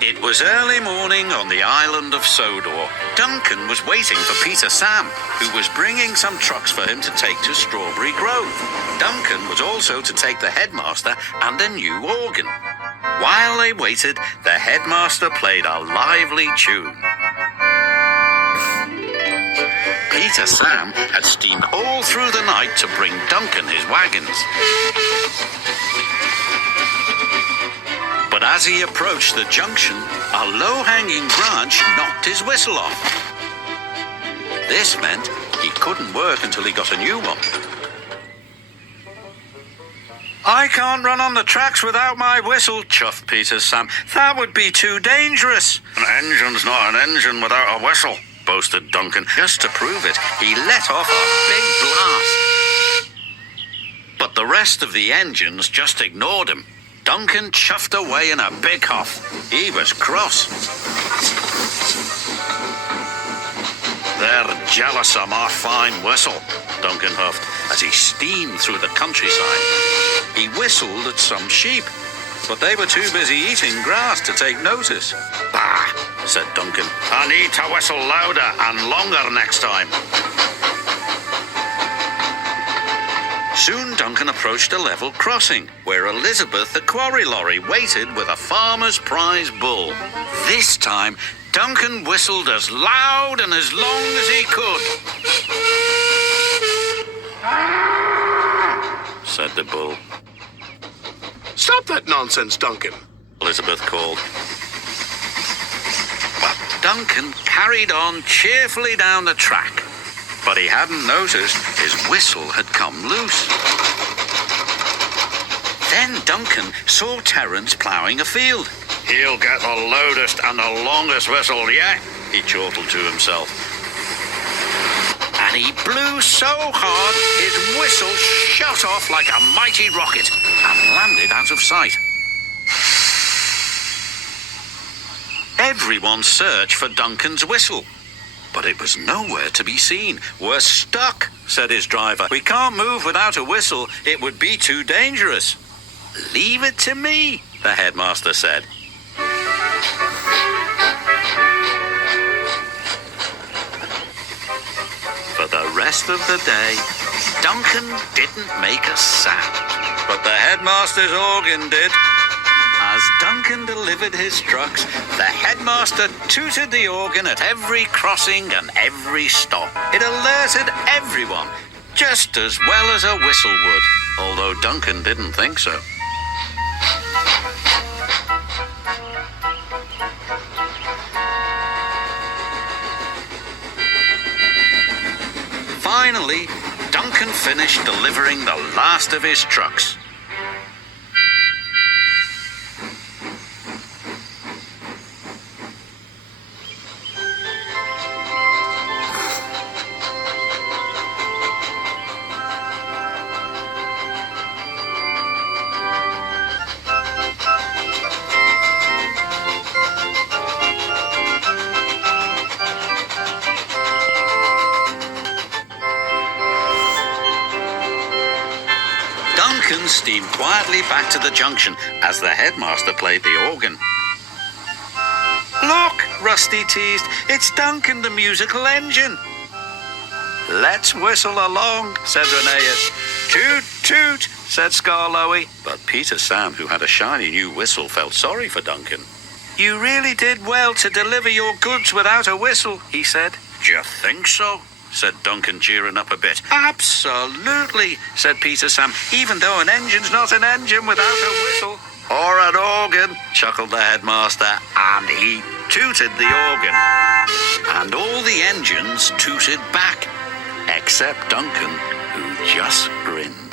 It was early morning on the island of Sodor. Duncan was waiting for Peter Sam, who was bringing some trucks for him to take to Strawberry Grove. Duncan was also to take the headmaster and a new organ. While they waited, the headmaster played a lively tune. Peter Sam had steamed all through the night to bring Duncan his wagons. But as he approached the junction, a low-hanging branch knocked his whistle off. This meant he couldn't work until he got a new one. I can't run on the tracks without my whistle, chuffed Peter Sam. That would be too dangerous. An engine's not an engine without a whistle, boasted Duncan. Just to prove it, he let off a big blast. But the rest of the engines just ignored him. Duncan chuffed away in a big huff. He was cross. They're jealous of my fine whistle, Duncan huffed as he steamed through the countryside. He whistled at some sheep, but they were too busy eating grass to take notice. Bah, said Duncan. I need to whistle louder and longer next time. Soon Duncan approached a level crossing, where Elizabeth the quarry lorry waited with a farmer's prize bull. This time, Duncan whistled as loud and as long as he could. Said the bull. Stop that nonsense, Duncan, Elizabeth called. But Duncan carried on cheerfully down the track. But he hadn't noticed his whistle had come loose. Then Duncan saw Terence ploughing a field. He'll get the loudest and the longest whistle yet, he chortled to himself. And he blew so hard his whistle shot off like a mighty rocket and landed out of sight. Everyone searched for Duncan's whistle, but it was nowhere to be seen. We're stuck, said his driver. We can't move without a whistle. It would be too dangerous. Leave it to me, the headmaster said. For the rest of the day, Duncan didn't make a sound, but the headmaster's organ did. As Duncan delivered his trucks, the headmaster tooted the organ at every crossing and every stop. It alerted everyone, just as well as a whistle would, although Duncan didn't think so. Finally, Duncan finished delivering the last of his trucks. Duncan steamed quietly back to the junction as the headmaster played the organ. Look, Rusty teased, it's Duncan the musical engine. Let's whistle along, said Rheneas. Toot, toot, said Skarloey. But Peter Sam, who had a shiny new whistle, felt sorry for Duncan. You really did well to deliver your goods without a whistle, he said. Do you think so? Said Duncan, cheering up a bit. Absolutely, said Peter Sam, even though an engine's not an engine without a whistle. Or an organ, chuckled the headmaster, and he tooted the organ. And all the engines tooted back, except Duncan, who just grinned.